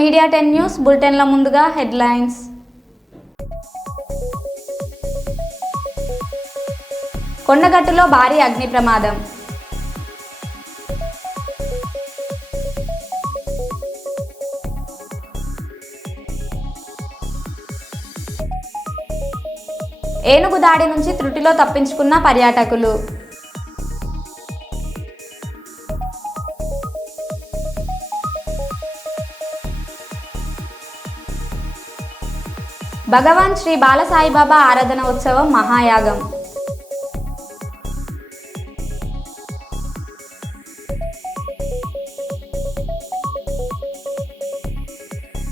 Media 10 news బులెటిన్ల ముందుగా headlines. కొండగట్టులో భారీ అగ్ని ప్రమాదం. ఏనుగు దాడి నుంచి త్రుటిలో తప్పించుకున్న పర్యాటకులు. భగవాన్ శ్రీ బాలసాయిబాబా ఆరాధన ఉత్సవం మహాయాగం.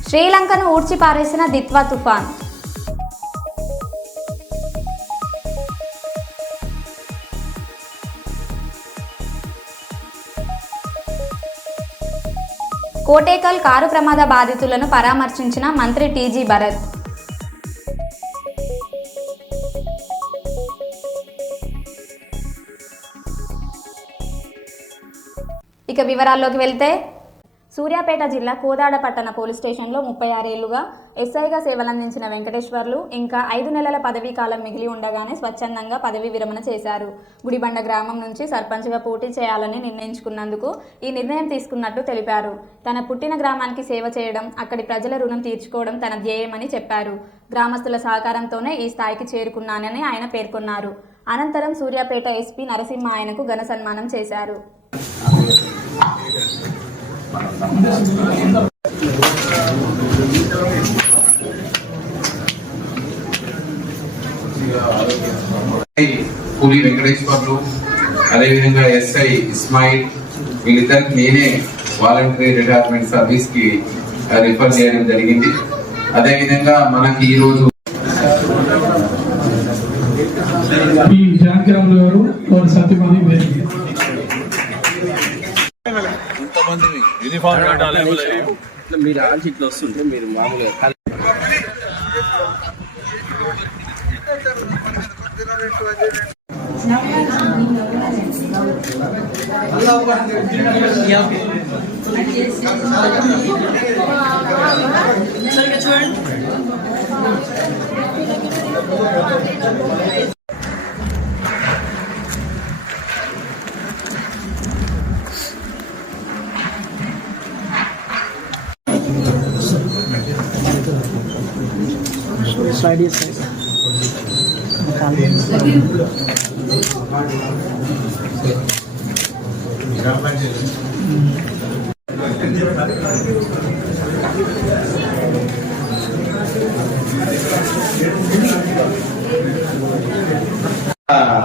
శ్రీలంకను ఊడ్చిపారేసిన దిత్వా తుఫాన్. కోటేకల్ కారు ప్రమాద బాధితులను పరామర్శించిన మంత్రి టీజీ భరత్. ఇక వివరాల్లోకి వెళ్తే, సూర్యాపేట జిల్లా కోదాడ పట్టణ పోలీస్ స్టేషన్లో 36 ఏళ్లుగా ఎస్ఐగా సేవలందించిన వెంకటేశ్వర్లు ఇంకా 5 నెలల పదవీ కాలం మిగిలి ఉండగానే స్వచ్ఛందంగా పదవీ విరమణ చేశారు. గుడిబండ గ్రామం నుంచి సర్పంచ్గా పోటీ చేయాలని నిర్ణయించుకున్నందుకు ఈ నిర్ణయం తీసుకున్నట్టు తెలిపారు. తన పుట్టిన గ్రామానికి సేవ చేయడం, అక్కడి ప్రజల రుణం తీర్చుకోవడం తన ధ్యేయమని చెప్పారు. గ్రామస్తుల సహకారంతోనే ఈ స్థాయికి చేరుకున్నానని ఆయన పేర్కొన్నారు. అనంతరం సూర్యాపేట ఎస్పీ నరసింహ ఆయనకు ఘన సన్మానం చేశారు. పూరి వెంకటేశ్వర్లు, అదేవిధంగా ఎస్ఐ ఇస్మాయిల్, వీళ్ళిద్దరికి నేనే వాలంటరీ రిటైర్మెంట్ సర్వీస్ కి రిఫర్ చేయడం జరిగింది. అదేవిధంగా మనకి ఈ రోజు మీరు ఆల్చిట్లు వస్తుంటే మీరు మామూలుగా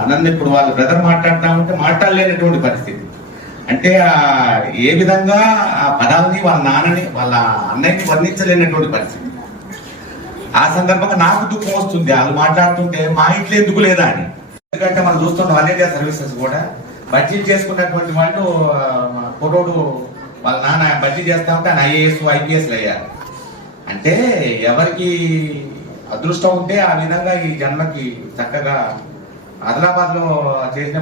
నన్ను ఇప్పుడు వాళ్ళ బ్రదర్ మాట్లాడతామంటే మాట్లాడలేనటువంటి పరిస్థితి. అంటే ఏ విధంగా ఆ పదాలని వాళ్ళ నాన్నని వాళ్ళ అన్నయ్యని వర్ణించలేనటువంటి పరిస్థితి. ఆ సందర్భంగా నాకు దుఃఖం వస్తుంది వాళ్ళు మాట్లాడుతుంటే మా ఇంట్లో ఎందుకు లేదా అని. ఎందుకంటే మనం చూస్తున్నాం ఆల్ ఇండియా సర్వీసెస్ కూడా బడ్జెట్ చేసుకున్నటువంటి వాళ్ళు ఫోటోడు వాళ్ళ నాన్న బడ్జెట్ చేస్తా ఉంటే ఆయన ఐఏఎస్ ఐపీఎస్లు అయ్యారు. అంటే ఎవరికి అదృష్టం ఉంటే ఆ విధంగా ఈ జన్మకి చక్కగా ఆదిలాబాద్ లో చేసిన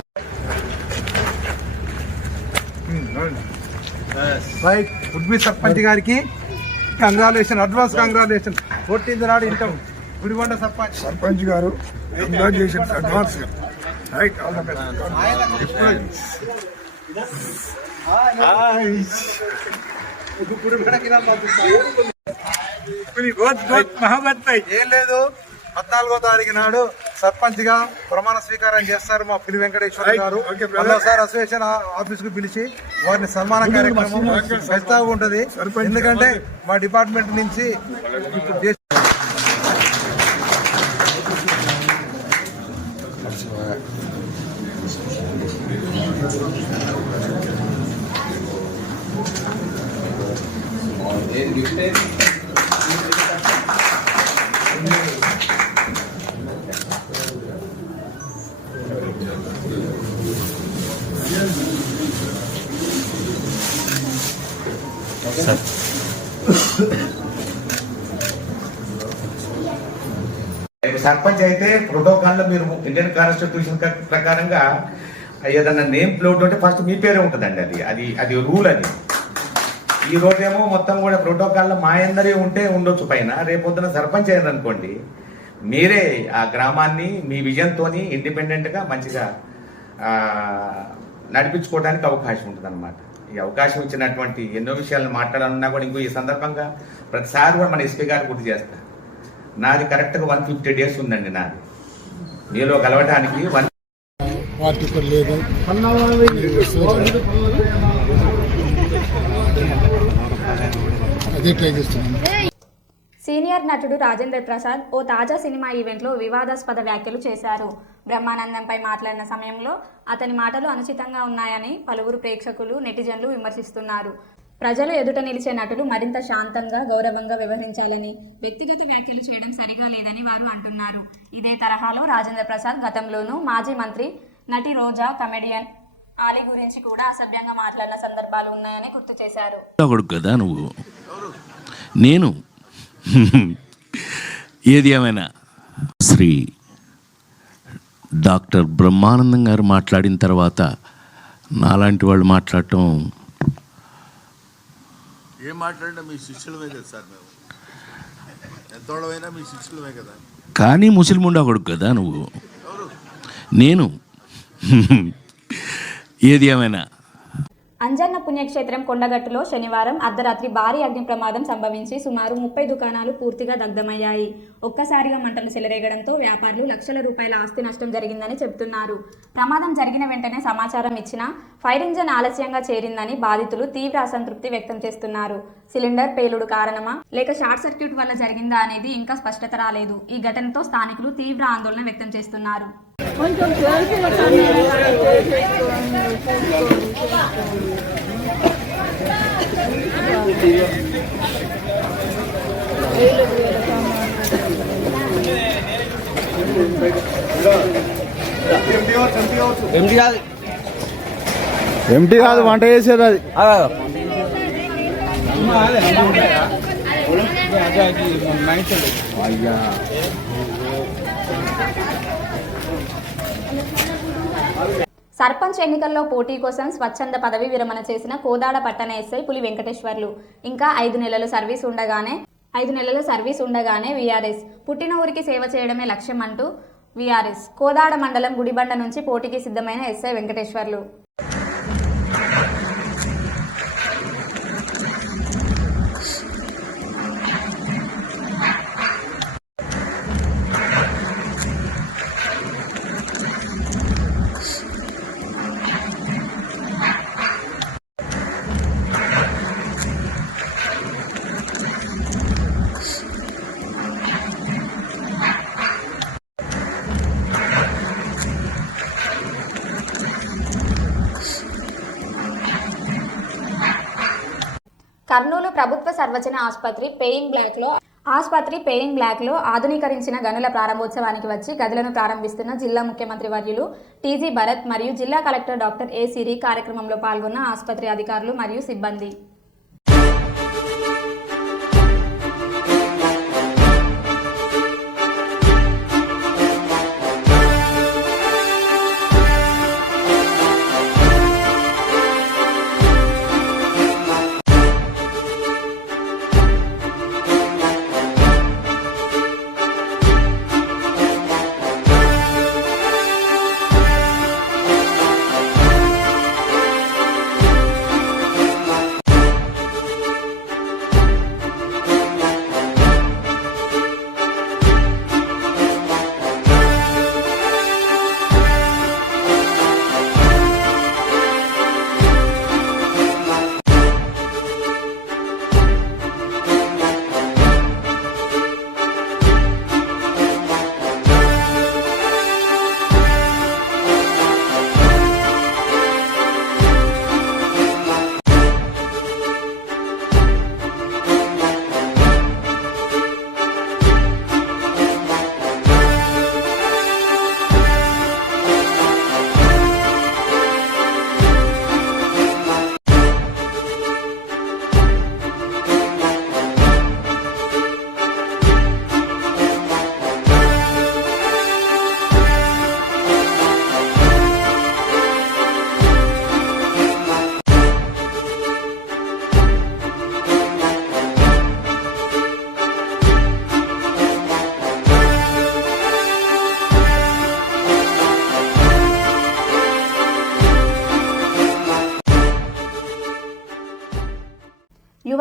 ఉడ్బి సర్పంచ్ గారికి కంగ్రాచులేషన్, అడ్వాన్స్ కంగ్రాచులేషన్. 14th నాడు ఇంత గుడిబండ సర్పంచ్ గారు కంగ్రాచులేషన్ అడ్వాన్స్ గా. Right, all the best. ఏం లేదు, 14వ తారీఖు నాడు సర్పంచ్ గా ప్రమాణ స్వీకారం చేస్తారు మా పిల్లి వెంకటేశ్వర గారు. మరోసారి అసోసియేషన్ ఆఫీస్ కు పిలిచి వారిని సన్మాన కార్యక్రమం ప్రస్తావం ఉంటది. ఎందుకంటే మా డిపార్ట్మెంట్ నుంచి ఇప్పుడు సర్పంచ్ అయితే ప్రోటోకాల్ లో మీరు ఇండియన్ కాన్స్టిట్యూషన్ ప్రకారంగా ఏదన్నా నేమ్ ప్లేట్ ఉంటే ఫస్ట్ మీ పేరే ఉంటుందండి. అది రూల్. అది ఈ రోజేమో మొత్తం కూడా ప్రోటోకాల్లో మా అందరి ఉంటే ఉండొచ్చు పైన, రేపొద్దున సర్పంచ్ అయ్యారు అనుకోండి, మీరే ఆ గ్రామాన్ని మీ విజన్తోని ఇండిపెండెంట్గా మంచిగా నడిపించుకోవడానికి అవకాశం ఉంటుంది అనమాట. ఈ అవకాశం ఇచ్చినటువంటి ఎన్నో విషయాలను మాట్లాడాలన్నా కూడా ఇంకో ఈ సందర్భంగా ప్రతిసారి కూడా మన ఎస్పీ గారు గుర్తు చేస్తా, నాది కరెక్ట్గా 150 డేస్ ఉందండి. నాది మీలో కలవడానికి పార్టీ కూడా లేదు. అదే ట్రై చేస్తున్నాను. సీనియర్ నటుడు రాజేంద్ర ప్రసాద్ ఓ తాజా సినిమా ఈవెంట్లో వివాదాస్పద వ్యాఖ్యలు చేశారు. బ్రహ్మానందంపై మాట్లాడిన సమయంలో అతని మాటలు అనుచితంగా ఉన్నాయని పలువురు ప్రేక్షకులు, నెటిజన్లు విమర్శిస్తున్నారు. ప్రజలు ఎదుట నిలిచే నటులు మరింత శాంతంగా, గౌరవంగా వ్యవహరించాలని, వ్యక్తిగత వ్యాఖ్యలు చేయడం సరిగా లేదని వారు అంటున్నారు. ఇదే తరహాలో రాజేంద్ర ప్రసాద్ గతంలోనూ మాజీ మంత్రి నటి రోజా, కమెడియన్ ఆలీ గురించి కూడా అసభ్యంగా మాట్లాడిన సందర్భాలు ఉన్నాయని గుర్తు చేశారు. కదా నువ్వు నేను ఏది ఏమైనా శ్రీ డాక్టర్ బ్రహ్మానందం గారు మాట్లాడిన తర్వాత నాలాంటి వాళ్ళు మాట్లాడటం, ఏం మాట్లాడినా మీ శిష్యులమే కదా సార్, మేము ఎంతోడమైనా మీ శిష్యులమే కదా. కానీ ముస్లిముండా కొడుకు కదా నువ్వు నేను ఏది ఏమైనా. అంజన్న పుణ్యక్షేత్రం కొండగట్టులో శనివారం అర్ధరాత్రి భారీ అగ్ని ప్రమాదం సంభవించి సుమారు 30 దుకాణాలు పూర్తిగా దగ్ధమయ్యాయి. ఒక్కసారిగా మంటలు చెలరేగడంతో వ్యాపారులు లక్షల రూపాయల ఆస్తి నష్టం జరిగిందని చెబుతున్నారు. ప్రమాదం జరిగిన వెంటనే సమాచారం ఇచ్చినా ఫైర్ ఇంజన్ ఆలస్యంగా చేరిందని బాధితులు తీవ్ర అసంతృప్తి వ్యక్తం చేస్తున్నారు. సిలిండర్ పేలుడు కారణమా లేక షార్ట్ సర్క్యూట్ వల్ల జరిగిందా అనేది ఇంకా స్పష్టత రాలేదు. ఈ ఘటనతో స్థానికులు తీవ్ర ఆందోళన వ్యక్తం చేస్తున్నారు. ఎంటీ కాదు, వంట చేసేది అది. సర్పంచ్ ఎన్నికల్లో పోటీ కోసం స్వచ్ఛంద పదవి విరమణ చేసిన కోదాడ పట్టణ ఎస్ఐ పులి వెంకటేశ్వర్లు ఇంకా 5 నెలల సర్వీస్ ఉండగానే వీఆర్ఎస్ పుట్టిన ఊరికి సేవ చేయడమే లక్ష్యం అంటూ వీఆర్ఎస్ కోదాడ మండలం గుడిబండ నుంచి పోటీకి సిద్ధమైన ఎస్ఐ వెంకటేశ్వర్లు కర్నూలు ప్రభుత్వ సర్వజన ఆసుపత్రి పేయింగ్ బ్లాక్లో ఆధునీకరించిన గనుల ప్రారంభోత్సవానికి వచ్చి గదులను ప్రారంభిస్తున్న జిల్లా ముఖ్యమంత్రి వర్యులు టీజీ భరత్ మరియు జిల్లా కలెక్టర్ డాక్టర్ ఏ సిరి కార్యక్రమంలో పాల్గొన్న ఆసుపత్రి అధికారులు మరియు సిబ్బంది.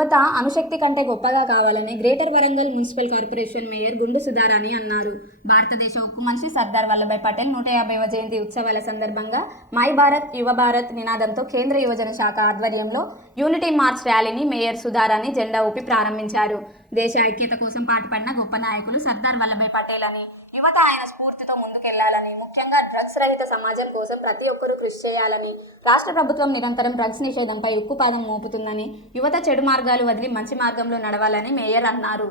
యువత అణుశక్తి కంటే గొప్పగా కావాలని greater Warangal municipal corporation mayor గుండు సుధారాణి అన్నారు. భారతదేశ ఉక్కు మనిషి సర్దార్ వల్లభాయ్ పటేల్ 150వ జయంతి ఉత్సవాల సందర్భంగా మై భారత్ యువ భారత్ నినాదంతో కేంద్ర యువజన శాఖ ఆధ్వర్యంలో యూనిటీ మార్చ్ ర్యాలీని మేయర్ సుధారాణి జెండా ఊపి ప్రారంభించారు. దేశ ఐక్యత కోసం పాటుపడిన గొప్ప నాయకులు సర్దార్ వల్లభాయ్ పటేల్ అని, యువత ఆయన స్ఫూర్తితో ముందుకెళ్లాలని, ముఖ్యంగా డ్రగ్స్ రహిత సమాజం కోసం ప్రతి ఒక్కరూ కృషి చేయాలని, రాష్ట్ర ప్రభుత్వం నిరంతరం డ్రగ్స్ నిషేధంపై ఉక్కుపాదం మోపుతుందని, యువత చెడు మార్గాలు వదిలి మంచి మార్గంలో నడవాలని మేయర్ అన్నారు.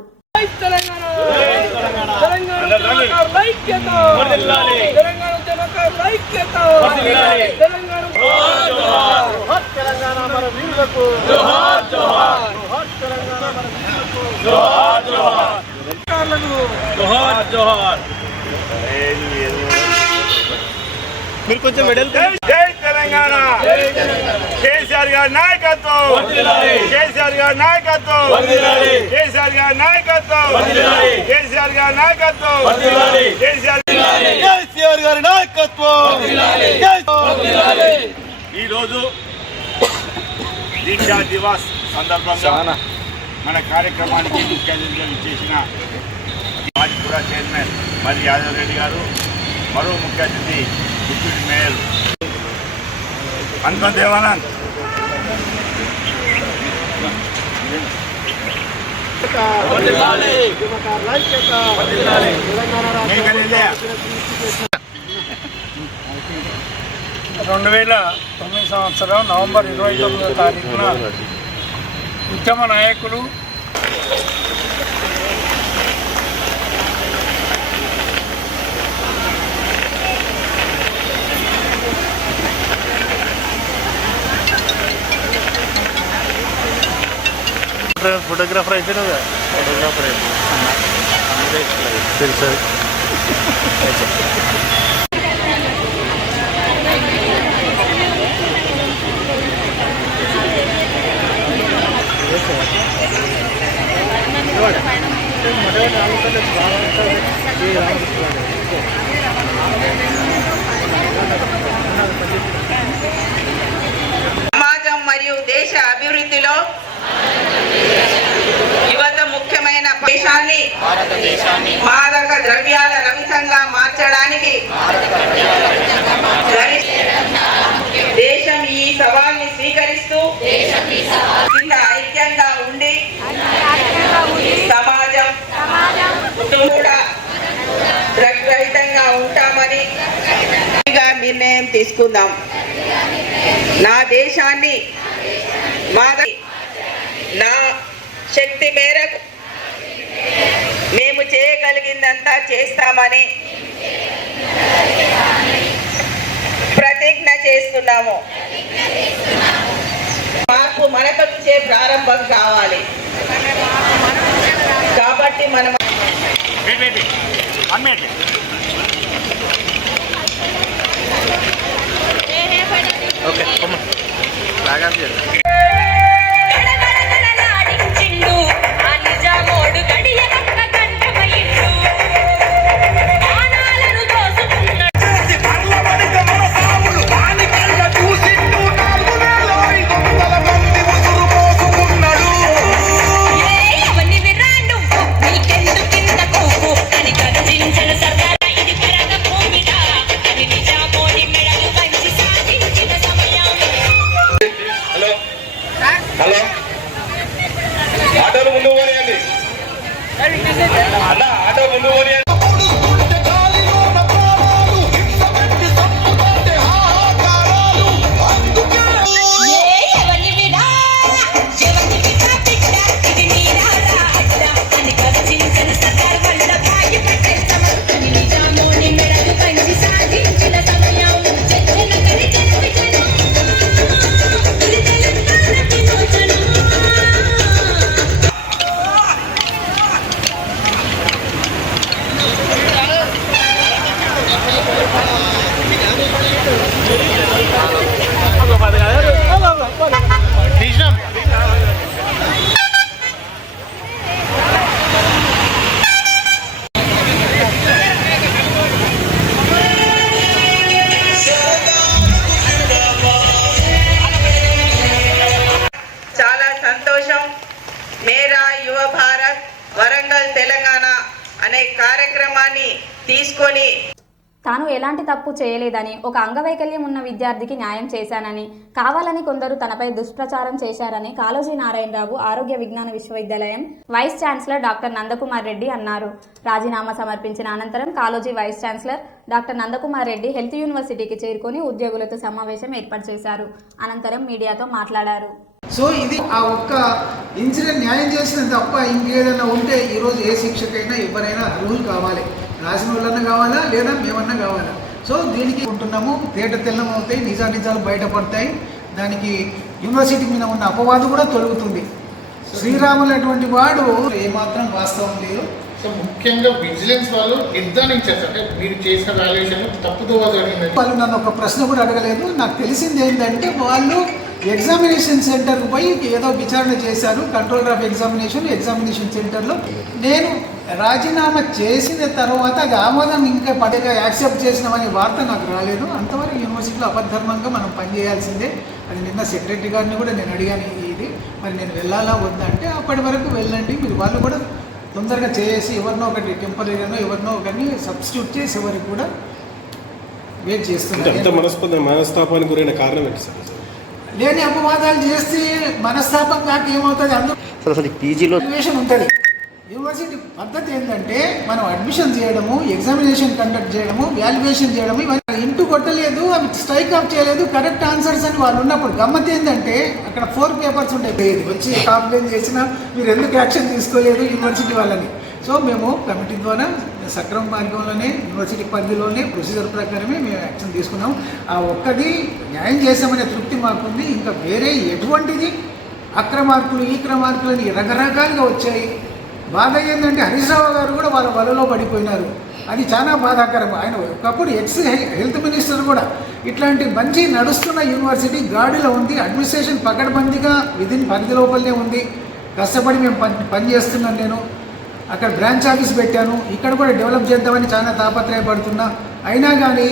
మీరు కొంచెం మెడల్. జై తెలంగాణ, కేసీఆర్ గారి నాయకత్వం, కేసీఆర్ గారి నాయకత్వం, కేసీఆర్ గారి నాయకత్వం, కేసీఆర్ గారి నాయకత్వం, కేసీఆర్ గారి నాయకత్వం. ఈరోజు దీక్షా దివాస్ సందర్భంగా మన కార్యక్రమానికి ముఖ్య అతిథిగా ఇచ్చేసిన మాజిపుర చైర్మన్ మరి యాదవ్ రెడ్డి గారు, మరో ముఖ్య అతిథి డిప్యూటీ మేయర్ హనుమంత్ దేవానంద్, సంవత్సరం నవంబర్ 29వ తారీఖున ఉద్యమ నాయకులు ఫోటోగ్రాఫర్ అయిపోయినా ఫోటోగ్రాఫర్ తెలుసు. సమాజం మరియు దేశ అభివృద్ధిలో యువత ముఖ్యమైన దేశాన్ని మాదక ద్రవ్యాల రహితంగా మార్చడానికి దేశం ఈ సవాల్ని స్వీకరిస్తూ కింద ఐక్యంగా ఉండి సమాజం కూడా డ్రగ్ రహితంగా ఉంటామని నిర్ణయం తీసుకుందాం. నా దేశాన్ని నా శక్తి మేరకు మేము చేయగలిగిందంతా చేస్తామని ప్రతిజ్ఞ చేస్తున్నాము. మార్పు మనకు నుంచే ప్రారంభం కావాలి. కాబట్టి మనం కార్యక్రమాన్ని తీసుకొని తాను ఎలాంటి తప్పు చేయలేదని, ఒక అంగవైకల్యం ఉన్న విద్యార్థికి న్యాయం చేశానని, కావాలని కొందరు తనపై దుష్ప్రచారం చేశారని కాళోజీ నారాయణరావు ఆరోగ్య విజ్ఞాన విశ్వవిద్యాలయం vice chancellor doctor Nandakumar Reddy అన్నారు. రాజీనామా సమర్పించిన అనంతరం Kaloji vice chancellor doctor Nandakumar Reddy health యూనివర్సిటీకి చేరుకొని ఉద్యోగులతో సమావేశం ఏర్పాటు చేశారు. అనంతరం మీడియాతో మాట్లాడారు. సో ఇది ఆ ఒక్క ఇన్సిడెంట్ న్యాయం చేసిన తప్ప ఇంకేదైనా ఉంటే ఈరోజు ఏ శిక్షకైనా ఎవరైనా అర్హులు కావాలి. రాసిన వాళ్ళన్నా కావాలా లేదా మేమన్నా కావాలా. సో దీనికి ఉంటున్నాము, తేట తెల్లం అవుతాయి, నిజాలు బయటపడతాయి. దానికి యూనివర్సిటీ మీద ఉన్న అపవాదు కూడా తొలుగుతుంది. శ్రీరాములు అటువంటి వాడు ఏమాత్రం వాస్తవం లేదు. సో ముఖ్యంగా విజిలెన్స్ వాళ్ళు నిర్ధారించారు అంటే మీరు చేసిన వాల్యుయేషన్ తప్పుదో వాళ్ళు నన్ను ఒక ప్రశ్న కూడా అడగలేదు. నాకు తెలిసింది ఏంటంటే వాళ్ళు ఎగ్జామినేషన్ సెంటర్కి పోయి ఏదో విచారణ చేశారు, కంట్రోలర్ ఆఫ్ ఎగ్జామినేషన్ సెంటర్లో. నేను రాజీనామా చేసిన తర్వాత అది ఆమోదం ఇంకా పడగా యాక్సెప్ట్ చేసినామనే వార్త నాకు రాలేదు. అంతవరకు యూనివర్సిటీలో అపధర్మంగా మనం పనిచేయాల్సిందే. అది నిన్న సెక్రటరీ గారిని కూడా నేను అడిగాను, ఇది మరి నేను వెళ్ళాలా వద్దా అంటే అప్పటి వరకు వెళ్ళండి, మీరు వాళ్ళు కూడా తొందరగా చేసి ఎవరినో ఒకటి టెంపరీగానో ఎవరినో ఒకరిని సబ్స్టిట్యూట్ చేసి ఎవరికి కూడా వెయిట్ చేస్తున్నారు. మనస్తాపానికి గురైన కారణం ఏంటి సార్? లేని అపవాదాలు చేస్తే మనస్తాపం కాక ఏమవుతుంది, అందులో పీజీలో ఉంటుంది. యూనివర్సిటీ పద్ధతి ఏంటంటే మనం అడ్మిషన్ చేయడము, ఎగ్జామినేషన్ కండక్ట్ చేయడము, వాల్యుయేషన్ చేయడము, ఇవన్నీ ఇంటూ కొట్టలేదు, అవి స్ట్రైక్ ఆఫ్ చేయలేదు, కరెక్ట్ ఆన్సర్స్ అని వాళ్ళు ఉన్నప్పుడు. గమ్మత్ ఏంటంటే అక్కడ 4 పేపర్స్ ఉంటాయి, వచ్చి కంప్లైంట్ చేసినా మీరు ఎందుకు యాక్షన్ తీసుకోలేదు యూనివర్సిటీ వాళ్ళని. సో మేము కమిటీ ద్వారా సక్రమ మార్గంలోనే యూనివర్సిటీ పరిధిలోనే ప్రొసీజర్ ప్రకారమే మేము యాక్షన్ తీసుకున్నాం. ఆ ఒక్కది న్యాయం చేసామనే తృప్తి మాకుంది. ఇంకా వేరే ఎటువంటిది అక్రమార్కులు ఈ క్రమార్కులు అని రకరకాలుగా వచ్చాయి. బాధ ఏంటంటే హరీష్ రావు గారు కూడా వాళ్ళ వలలో పడిపోయినారు. అది చాలా బాధాకరం. ఆయన ఒకప్పుడు హెల్త్ మినిస్టర్ కూడా. ఇట్లాంటి మంచి నడుస్తున్న యూనివర్సిటీ గాడిలో ఉంది. అడ్మినిస్ట్రేషన్ పకడ్బందీగా విధిన్ పరిధి లోపలనే ఉంది. కష్టపడి మేము పనిచేస్తున్నాను. నేను అక్కడ బ్రాంచ్ ఆఫీస్ పెట్టాను, ఇక్కడ కూడా డెవలప్ చేద్దామని చాలా తాపత్రయపడుతున్నా. అయినా కానీ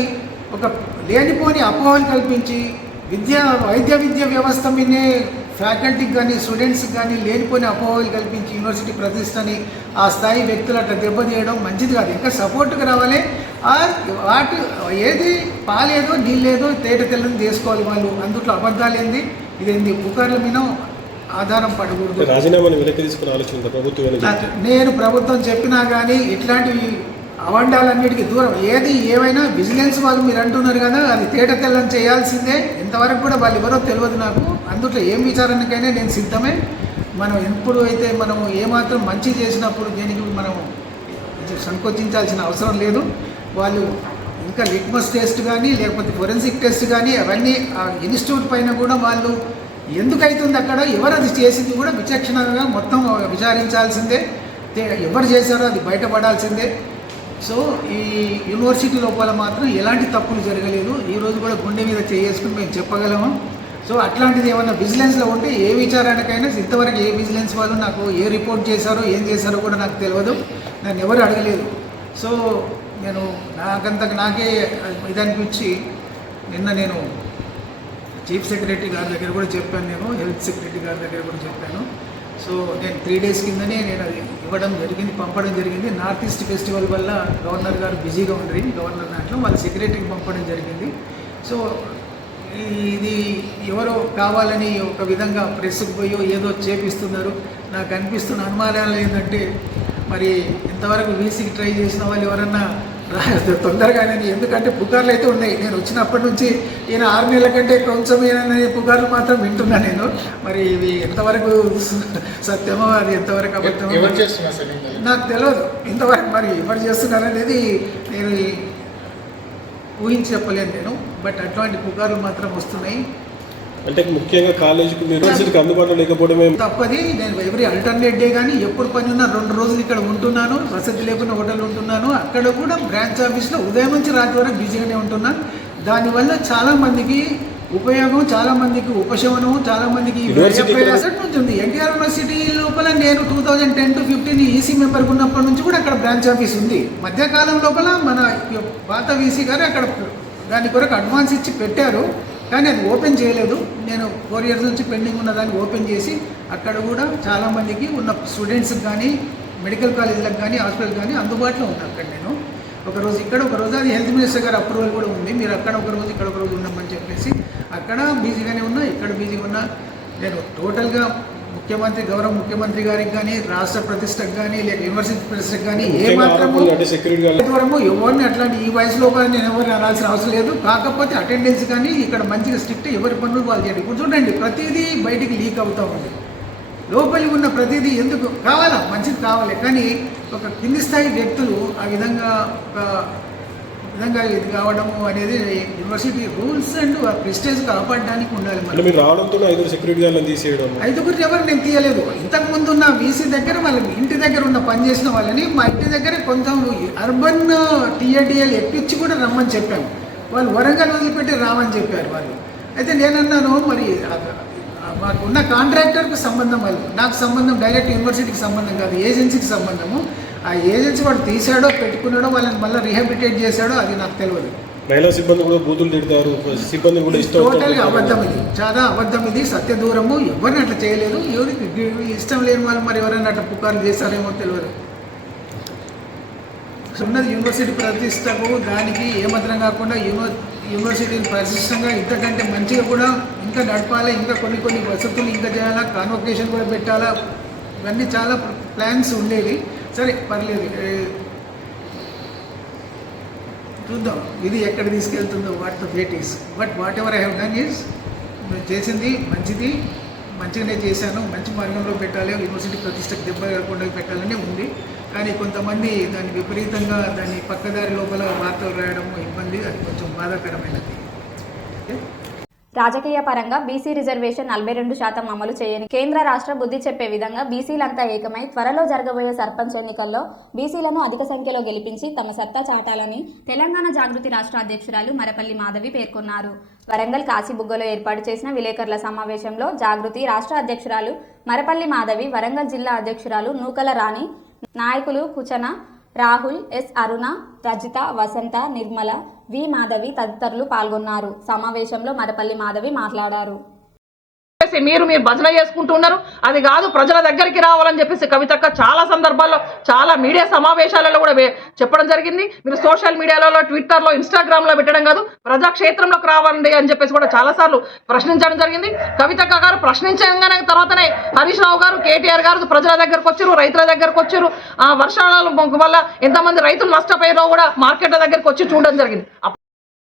ఒక లేనిపోని అపోహలు కల్పించి వైద్య వ్యవస్థ మీదే ఫ్యాకల్టీకి కానీ స్టూడెంట్స్కి కానీ లేనిపోని అపోహలు కల్పించి యూనివర్సిటీ ప్రతిష్టని ఆ స్థాయి వ్యక్తులు అట్లా దెబ్బతీయడం మంచిది కాదు. ఇంకా సపోర్ట్గా రావాలి. ఏది పాలేదో నీళ్ళేదో తేట తెల్లని చేసుకోవాలి వాళ్ళు. అందుట్లో అబద్ధాలు ఏంది, ఇదేంది పుకార్ల మీద ఆధారం పడకూడదు. రాజీనామాను వెనక్కి తీసుకుని ఆలోచన ప్రభుత్వం నేను ప్రభుత్వం చెప్పినా కానీ ఇట్లాంటి అవండాలన్నిటికీ దూరం. ఏది ఏమైనా విజిలెన్స్ వాళ్ళు మీరు అంటున్నారు కదా, అది తేట తెల్లని చేయాల్సిందే. ఇంతవరకు కూడా వాళ్ళు ఎవరో తెలియదు నాకు. అందుట్లో ఏం విచారణకైనా నేను సిద్ధమే. మనం ఎప్పుడు అయితే మనం ఏమాత్రం మంచి చేసినప్పుడు దేనికి మనం సంకోచించాల్సిన అవసరం లేదు. వాళ్ళు ఇంకా లిట్మస్ టెస్ట్ కానీ లేకపోతే ఫోరెన్సిక్ టెస్ట్ కానీ అవన్నీ ఆ ఇన్స్టిట్యూట్ పైన కూడా వాళ్ళు ఎందుకైతుంది అక్కడ ఎవరు అది చేసింది కూడా విచక్షణగా మొత్తం విచారించాల్సిందే. ఎవరు చేశారో అది బయటపడాల్సిందే. సో ఈ యూనివర్సిటీ లోపల మాత్రం ఎలాంటి తప్పులు జరగలేదు. ఈరోజు కూడా గుండె మీద చేసుకుని మేము చెప్పగలము. సో అట్లాంటిది ఏమన్నా విజిలెన్స్లో ఉంటే ఏ విచారానికైనా ఇంతవరకు ఏ విజిలెన్స్ వాళ్ళు నాకు ఏ రిపోర్ట్ చేశారో ఏం చేశారో కూడా నాకు తెలియదు. నన్ను ఎవరు అడగలేదు. సో నేను నాకే ఇదనిపించి నిన్న నేను చీఫ్ సెక్రటరీ గారి దగ్గర కూడా చెప్పాను, నేను హెల్త్ సెక్రటరీ గారి దగ్గర కూడా చెప్పాను. సో నేను 3 days కిందనే నేను అది ఇవ్వడం జరిగింది, పంపడం జరిగింది. నార్త్ ఈస్ట్ ఫెస్టివల్ వల్ల గవర్నర్ గారు బిజీగా ఉండరు, గవర్నర్ దాంట్లో వాళ్ళ సెక్రటరీకి పంపడం జరిగింది. సో ఇది ఎవరో కావాలని ఒక విధంగా ప్రెస్కి పోయో ఏదో చేపిస్తున్నారు. నాకు అనిపిస్తున్న అనుమానాలు ఏంటంటే మరి ఇంతవరకు వీసీకి ట్రై చేసిన వాళ్ళు ఎవరన్నా తొందరగానే, ఎందుకంటే పుకార్లు అయితే ఉన్నాయి. నేను వచ్చినప్పటి నుంచి ఈయన 6 నెలల కంటే కొంచెం ఏమైనా పుకార్లు మాత్రం వింటున్నా నేను. మరి ఇవి ఎంతవరకు సత్యమో అది ఎంతవరకు అబద్ధమో నాకు తెలియదు. ఇంతవరకు మరి ఎవరు చేస్తున్నారనేది నేను ఊహించి చెప్పలేను నేను. బట్ అట్లాంటి పుకార్లు మాత్రం వస్తున్నాయి. అంటే ముఖ్యంగా కాలేజీకి యూనివర్సిటీకి అందుబాటులో లేకపోవడమే తప్పది. నేను ఎవ్రీ ఆల్టర్నేట్ డే కానీ ఎప్పుడు పని ఉన్నా 2 రోజులు ఇక్కడ ఉంటున్నాను. వసతి లేకుండా హోటల్ ఉంటున్నాను. అక్కడ కూడా బ్రాంచ్ ఆఫీస్లో ఉదయం నుంచి రాత్రి వరకు బిజీగానే ఉంటున్నాను. దానివల్ల చాలామందికి ఉపయోగం, చాలామందికి ఉపశమనం, చాలామందికి ఉంటుంది. ఎన్టీఆర్ యూనివర్సిటీ లోపల నేను 2010 to 15 ఈసీ మెంబర్గా ఉన్నప్పటి నుంచి కూడా అక్కడ బ్రాంచ్ ఆఫీస్ ఉంది. మధ్యకాలం లోపల మన పాత వీసీ గారు అక్కడ దాని కొరకు అడ్వాన్స్ ఇచ్చి పెట్టారు, కానీ అది ఓపెన్ చేయలేదు. నేను 4 years నుంచి పెండింగ్ ఉన్న దాన్ని ఓపెన్ చేసి అక్కడ కూడా చాలామందికి ఉన్న స్టూడెంట్స్కి కానీ మెడికల్ కాలేజీలకు కానీ హాస్పిటల్ కానీ అందుబాటులో ఉన్నాను అక్కడ నేను. ఒకరోజు ఇక్కడ, ఒకరోజు అది హెల్త్ మినిస్టర్ గారు అప్రూవల్ కూడా ఉంది. మీరు అక్కడ ఒకరోజు ఇక్కడ ఒకరోజు ఉన్నామని చెప్పేసి అక్కడ బిజీగానే ఉన్నా, ఇక్కడ బిజీగా ఉన్నా. నేను టోటల్గా ముఖ్యమంత్రి, గౌరవ ముఖ్యమంత్రి గారికి కానీ, రాష్ట్ర ప్రతిష్టకు కానీ, లేక యూనివర్సిటీ ప్రతిష్టకు కానీ ఏమాత్రము ఎవరిని అట్లాంటి ఈ వయసులో నేను ఎవరిని అనాల్సిన అవసరం లేదు. కాకపోతే అటెండెన్స్ కానీ ఇక్కడ మంచిగా స్ట్రిక్ట్, ఎవరి పనులు వాళ్ళు చేయండి. ఇప్పుడు చూడండి, ప్రతిదీ బయటికి లీక్ అవుతూ ఉంది. లోపలి ఉన్న ప్రతిదీ ఎందుకు కావాలా, మంచిది కావాలి, కానీ ఒక కింది స్థాయి వ్యక్తులు ఆ విధంగా ఇది కావడము అనేది యూనివర్సిటీ రూల్స్ అండ్ ప్రెస్టేజ్ కాపాడడానికి ఉండాలి. ఐదుగురు ఎవరు నేను తీయలేదు. ఇంతకుముందు ఉన్న వీసీ దగ్గర వాళ్ళ ఇంటి దగ్గర ఉన్న పనిచేసిన వాళ్ళని మా ఇంటి దగ్గర కొంచెం అర్బన్ టీఏటీఎల్ ఎక్కించి కూడా రమ్మని చెప్పాము. వాళ్ళు వరంగల్ వదిలిపెట్టి రామని చెప్పారు వాళ్ళు. అయితే నేనన్నాను, మరి మాకున్న కాంట్రాక్టర్కి సంబంధం వాళ్ళు, నాకు సంబంధం డైరెక్ట్ యూనివర్సిటీకి సంబంధం కాదు, ఏజెన్సీకి సంబంధము. ఆ ఏజెన్సీ వాడు తీసాడో పెట్టుకున్నాడో వాళ్ళని మళ్ళీ రీహాబిలిటేట్ చేశాడో అది నాకు తెలియదు. మహిళా సిబ్బంది కూడా బూతులు తిడతారు, సిబ్బంది కూడా టోటల్గా అబద్ధం ఇది, చాలా అబద్ధం ఇది, సత్య దూరము. ఎవరిని అట్లా చేయలేదు. ఎవరికి ఇష్టం లేని వాళ్ళు మరి ఎవరైనా అట్లా పుకారు చేస్తారేమో తెలియదు. ఉన్నది యూనివర్సిటీ ప్రతిష్టకు, దానికి ఏమాత్రం కాకుండా యూనివర్సిటీని ప్రతిష్టంగా ఇంతకంటే మంచిగా కూడా ఇంకా నడపాలి, ఇంకా కొన్ని వసతులు ఇంకా చేయాలా, కాన్వకేషన్ కూడా పెట్టాలా, ఇవన్నీ చాలా ప్లాన్స్ ఉండేవి. సరే పర్లేదు, చూద్దాం ఇది ఎక్కడ తీసుకెళ్తుందో, what the fate is. But whatever I have done is, చేసింది మంచిది, మంచిగానే చేశాను. మంచి మార్గంలో పెట్టాలి, యూనివర్సిటీ ప్రతిష్టకు దెబ్బ కాకుండా పెట్టాలనే ఉంది. కానీ కొంతమంది దాన్ని విపరీతంగా దాన్ని పక్కదారి లోపల వార్తలు రాయడం ఇబ్బంది, అది కొంచెం బాధాకరమైనది. రాజకీయ పరంగా బీసీ రిజర్వేషన్ 42% అమలు చేయని కేంద్ర రాష్ట్ర బుద్ధి చెప్పే విధంగా బీసీలంతా ఏకమై త్వరలో జరగబోయే సర్పంచ్ ఎన్నికల్లో బీసీలను అధిక సంఖ్యలో గెలిపించి తమ సత్తా చాటాలని తెలంగాణ జాగృతి రాష్ట్ర అధ్యక్షురాలు మరపల్లి మాధవి పేర్కొన్నారు. వరంగల్ కాశీబుగ్గలో ఏర్పాటు చేసిన విలేకరుల సమావేశంలో జాగృతి రాష్ట్ర అధ్యక్షురాలు మరపల్లి మాధవి, వరంగల్ జిల్లా అధ్యక్షురాలు నూకల రాణి, నాయకులు కుచన, రాహుల్, ఎస్ అరుణ, రజిత, వసంత, నిర్మల, వి మాధవి తదితరులు పాల్గొన్నారు. సమావేశంలో మరపల్లి మాధవి మాట్లాడారు. మీరు భజన చేసుకుంటున్నారు, అది కాదు ప్రజల దగ్గరికి రావాలని చెప్పేసి కవితక్క చాలా సందర్భాల్లో చాలా మీడియా సమావేశాలలో కూడా చెప్పడం జరిగింది. మీరు సోషల్ మీడియాలో, ట్విట్టర్లో, ఇన్స్టాగ్రామ్లో పెట్టడం కాదు, ప్రజాక్షేత్రంలోకి రావండి అని చెప్పేసి కూడా చాలాసార్లు ప్రశ్నించడం జరిగింది. కవితక్క గారు ప్రశ్నించగానే తర్వాతనే హరీష్ రావు గారు, కేటీఆర్ గారు ప్రజల దగ్గరకు వచ్చారు, రైతుల దగ్గరకు వచ్చారు. ఆ వర్షాల వల్ల ఎంతమంది రైతులు నష్టపోయారో కూడా మార్కెట్ల దగ్గరకు వచ్చి చూడడం జరిగింది.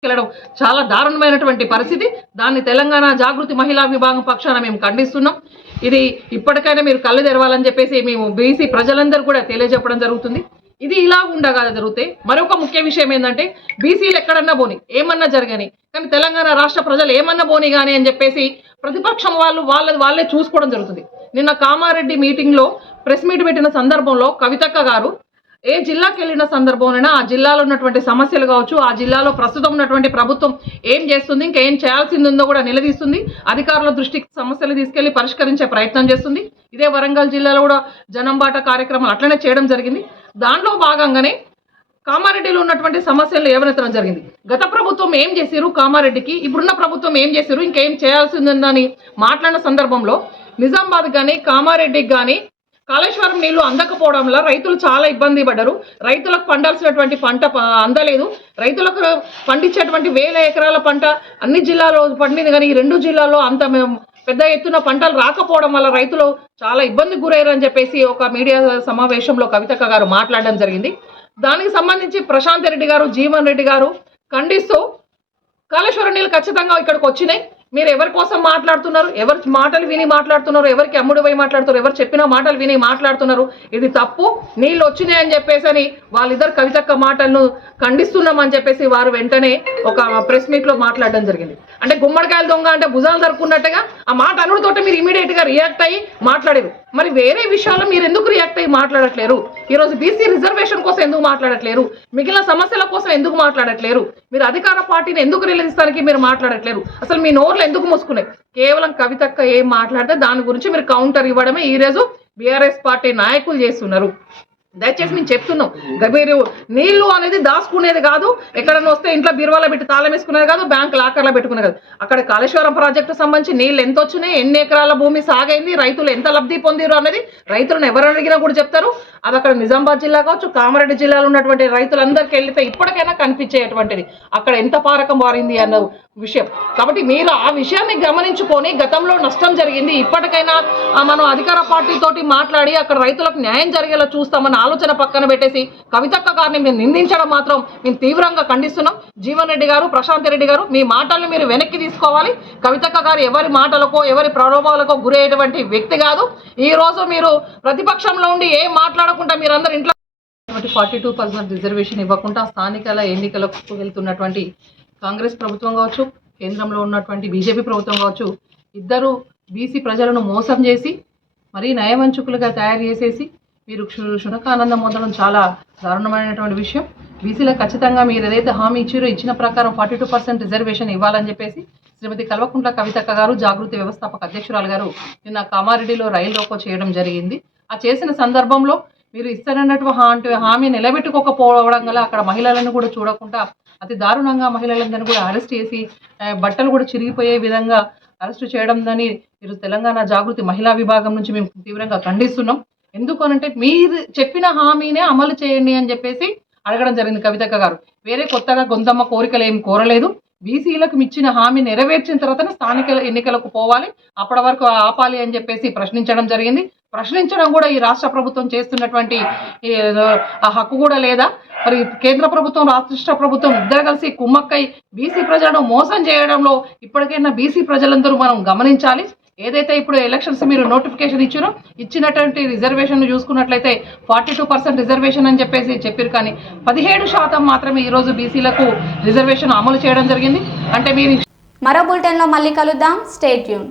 వెళ్ళడం చాలా దారుణమైనటువంటి పరిస్థితి. దాన్ని తెలంగాణ జాగృతి మహిళా విభాగం పక్షాన మేము ఖండిస్తున్నాం. ఇది ఇప్పటికైనా మీరు కళ్ళు తెరవాలని చెప్పేసి మేము బీసీ ప్రజలందరూ కూడా తెలియజెప్పడం జరుగుతుంది. ఇది ఇలా ఉండగా జరిగితే మరొక ముఖ్య విషయం ఏంటంటే, బీసీలు ఎక్కడన్నా పోని, ఏమన్నా జరగని, కానీ తెలంగాణ రాష్ట్ర ప్రజలు ఏమన్నా పోని కానీ అని చెప్పేసి ప్రతిపక్షం వాళ్ళే చూసుకోవడం జరుగుతుంది. నిన్న కామారెడ్డి మీటింగ్లో ప్రెస్ మీట్ పెట్టిన సందర్భంలో కవితక్క గారు ఏ జిల్లాకి వెళ్ళిన సందర్భంలోనైనా ఆ జిల్లాలో ఉన్నటువంటి సమస్యలు కావచ్చు, ఆ జిల్లాలో ప్రస్తుతం ఉన్నటువంటి ప్రభుత్వం ఏం చేస్తుంది, ఇంకేం చేయాల్సింది ఉందో కూడా నిలదీస్తుంది. అధికారుల దృష్టికి సమస్యలు తీసుకెళ్లి పరిష్కరించే ప్రయత్నం చేస్తుంది. ఇదే వరంగల్ జిల్లాలో కూడా జనంబాట కార్యక్రమాలు అట్లనే చేయడం జరిగింది. దాంట్లో భాగంగానే కామారెడ్డిలో ఉన్నటువంటి సమస్యలు ఏవనెత్తడం జరిగింది. గత ప్రభుత్వం ఏం చేశారు కామారెడ్డికి, ఇప్పుడున్న ప్రభుత్వం ఏం చేశారు, ఇంకేం చేయాల్సిందని మాట్లాడిన సందర్భంలో నిజామాబాద్ కానీ కామారెడ్డికి కానీ కాళేశ్వరం నీళ్లు అందకపోవడం వల్ల రైతులు చాలా ఇబ్బంది పడ్డారు. రైతులకు పండాల్సినటువంటి పంట అందలేదు. రైతులకు పండించేటువంటి 1000 ఎకరాల పంట అన్ని జిల్లాల్లో పండింది, కానీ ఈ 2 జిల్లాల్లో అంత పెద్ద ఎత్తున పంటలు రాకపోవడం వల్ల రైతులు చాలా ఇబ్బందికి గురయ్యారని చెప్పేసి ఒక మీడియా సమావేశంలో కవితక్క గారు మాట్లాడడం జరిగింది. దానికి సంబంధించి ప్రశాంత్ రెడ్డి గారు, జీవన్ రెడ్డి గారు ఖండిస్తూ కాళేశ్వరం నీళ్ళు ఖచ్చితంగా ఇక్కడికి వచ్చినాయి, మీరు ఎవరి కోసం మాట్లాడుతున్నారు, ఎవరి మాటలు విని మాట్లాడుతున్నారు, ఎవరికి అమ్ముడు పోయి మాట్లాడుతున్నారు, ఎవరు చెప్పిన మాటలు విని మాట్లాడుతున్నారు, ఇది తప్పు, నీళ్ళు వచ్చినాయని చెప్పేసి అని వాళ్ళిద్దరు కవితక్క మాటలను ఖండిస్తున్నామని చెప్పేసి వారు వెంటనే ఒక ప్రెస్ మీట్ లో మాట్లాడడం జరిగింది. అంటే గుమ్మడికాయల దొంగ అంటే భుజాలు జరుపుకున్నట్టుగా ఆ మాట అనుడితోటి మీరు ఇమీడియట్ గా రియాక్ట్ అయ్యి మాట్లాడారు. మరి వేరే విషయాల్లో మీరు ఎందుకు రియాక్ట్ అయ్యి మాట్లాడట్లేరు? ఈరోజు బీసీ రిజర్వేషన్ కోసం ఎందుకు మాట్లాడట్లేరు? మిగిలిన సమస్యల కోసం ఎందుకు మాట్లాడట్లేరు? మీరు అధికార పార్టీని ఎందుకు రిలీస్తానికి మీరు మాట్లాడట్లేరు? అసలు మీ నోర్లు ఎందుకు మూసుకున్నాయి? కేవలం కవితక్క ఏం మాట్లాడితే దాని గురించి మీరు కౌంటర్ ఇవ్వడమే ఈరోజు బీఆర్ఎస్ పార్టీ నాయకులు చేస్తున్నారు. దయచేసి మేము చెప్తున్నాం, మీరు నీళ్లు అనేది దాచుకునేది కాదు, ఎక్కడన్నా వస్తే ఇంట్లో బీరువాలో పెట్టి తాళం వేసుకునేది కాదు, బ్యాంక్ లాకర్లో పెట్టుకునేది కాదు. అక్కడ కాళేశ్వరం ప్రాజెక్టు సంబంధించి నీళ్ళు ఎంత వచ్చినాయి, ఎన్ని ఎకరాల భూమి సాగైంది, రైతులు ఎంత లబ్ధి పొందిరు అనేది రైతులను ఎవరు అడిగినా కూడా చెప్తారు. అది అక్కడ నిజామాబాద్ జిల్లా కావచ్చు, కామారెడ్డి జిల్లాలో ఉన్నటువంటి రైతులందరికీ వెళ్తే ఇప్పటికైనా కనిపించేటువంటిది అక్కడ ఎంత పారకం మారింది అన్న విషయం. కాబట్టి మీరు ఆ విషయాన్ని గమనించుకొని గతంలో నష్టం జరిగింది, ఇప్పటికైనా మనం అధికార పార్టీతోటి మాట్లాడి అక్కడ రైతులకు న్యాయం జరిగేలా చూస్తామన్న ఆలోచన పక్కన పెట్టేసి కవితక్క గారిని మీరు నిందించడం మాత్రం మేము తీవ్రంగా ఖండిస్తున్నాం. జీవన్ రెడ్డి గారు, ప్రశాంత్ రెడ్డి గారు, మీ మాటల్ని మీరు వెనక్కి తీసుకోవాలి. కవితక్క గారు ఎవరి మాటలకో ఎవరి ప్రలోభాలకో గురయ్యేటువంటి వ్యక్తి కాదు. ఈ రోజు మీరు ప్రతిపక్షంలో ఉండి ఏం మాట్లాడకుండా మీరందరూ ఇంట్లో 42% రిజర్వేషన్ ఇవ్వకుండా స్థానికల ఎన్నికలకు వెళ్తున్నటువంటి కాంగ్రెస్ ప్రభుత్వం కావచ్చు, కేంద్రంలో ఉన్నటువంటి బీజేపీ ప్రభుత్వం కావచ్చు, ఇద్దరు బీసీ ప్రజలను మోసం చేసి మరీ నయవంచుకులుగా తయారు చేసేసి మీరు శునకానందం పొందడం చాలా దారుణమైనటువంటి విషయం. బీసీలకు ఖచ్చితంగా మీరు ఏదైతే హామీ ఇచ్చారో ఇచ్చిన ప్రకారం 42% రిజర్వేషన్ ఇవ్వాలని చెప్పేసి శ్రీమతి కల్వకుంట్ల కవితక్క గారు, జాగృతి వ్యవస్థాపక అధ్యక్షురాలు గారు నిన్న కామారెడ్డిలో రైలు రోకో చేయడం జరిగింది. ఆ చేసిన సందర్భంలో మీరు ఇస్తారన్నటువంటి హామీ నిలబెట్టుకోకపోవడం వల్ల అక్కడ మహిళలను కూడా చూడకుండా అతి దారుణంగా మహిళలందరినీ కూడా అరెస్ట్ చేసి బట్టలు కూడా చిరిగిపోయే విధంగా అరెస్టు చేయడం దాన్ని మీరు తెలంగాణ జాగృతి మహిళా విభాగం నుంచి మేము తీవ్రంగా ఖండిస్తున్నాం. ఎందుకు అనంటే మీరు చెప్పిన హామీనే అమలు చేయండి అని చెప్పేసి అడగడం జరిగింది కవితక్క గారు. వేరే కొత్తగా గొంతమ్మ కోరికలు ఏం కోరలేదు. బీసీలకు ఇచ్చిన హామీ నెరవేర్చిన తర్వాతనే స్థానిక ఎన్నికలకు పోవాలి, అప్పటి వరకు ఆపాలి అని చెప్పేసి ప్రశ్నించడం జరిగింది. ప్రశ్నించడం కూడా ఈ రాష్ట్ర ప్రభుత్వం చేస్తున్నటువంటి హక్కు కూడా లేదా? మరి కేంద్ర ప్రభుత్వం, రాష్ట్ర ప్రభుత్వం ఇద్దరు కలిసి కుమ్మక్కై బీసీ ప్రజలను మోసం చేయడంలో ఇప్పటికైనా బీసీ ప్రజలందరూ మనం గమనించాలి. ఏదైతే ఇప్పుడు ఎలక్షన్స్ మీరు నోటిఫికేషన్ ఇచ్చారో ఇచ్చినటువంటి రిజర్వేషన్ చూసుకున్నట్లయితే 42% రిజర్వేషన్ అని చెప్పేసి చెప్పారు, కానీ 17% మాత్రమే ఈరోజు బీసీలకు రిజర్వేషన్ అమలు చేయడం జరిగింది. అంటే మీరు మరో బులెటిన్లో మళ్ళీ కలుద్దాం. Stay tune.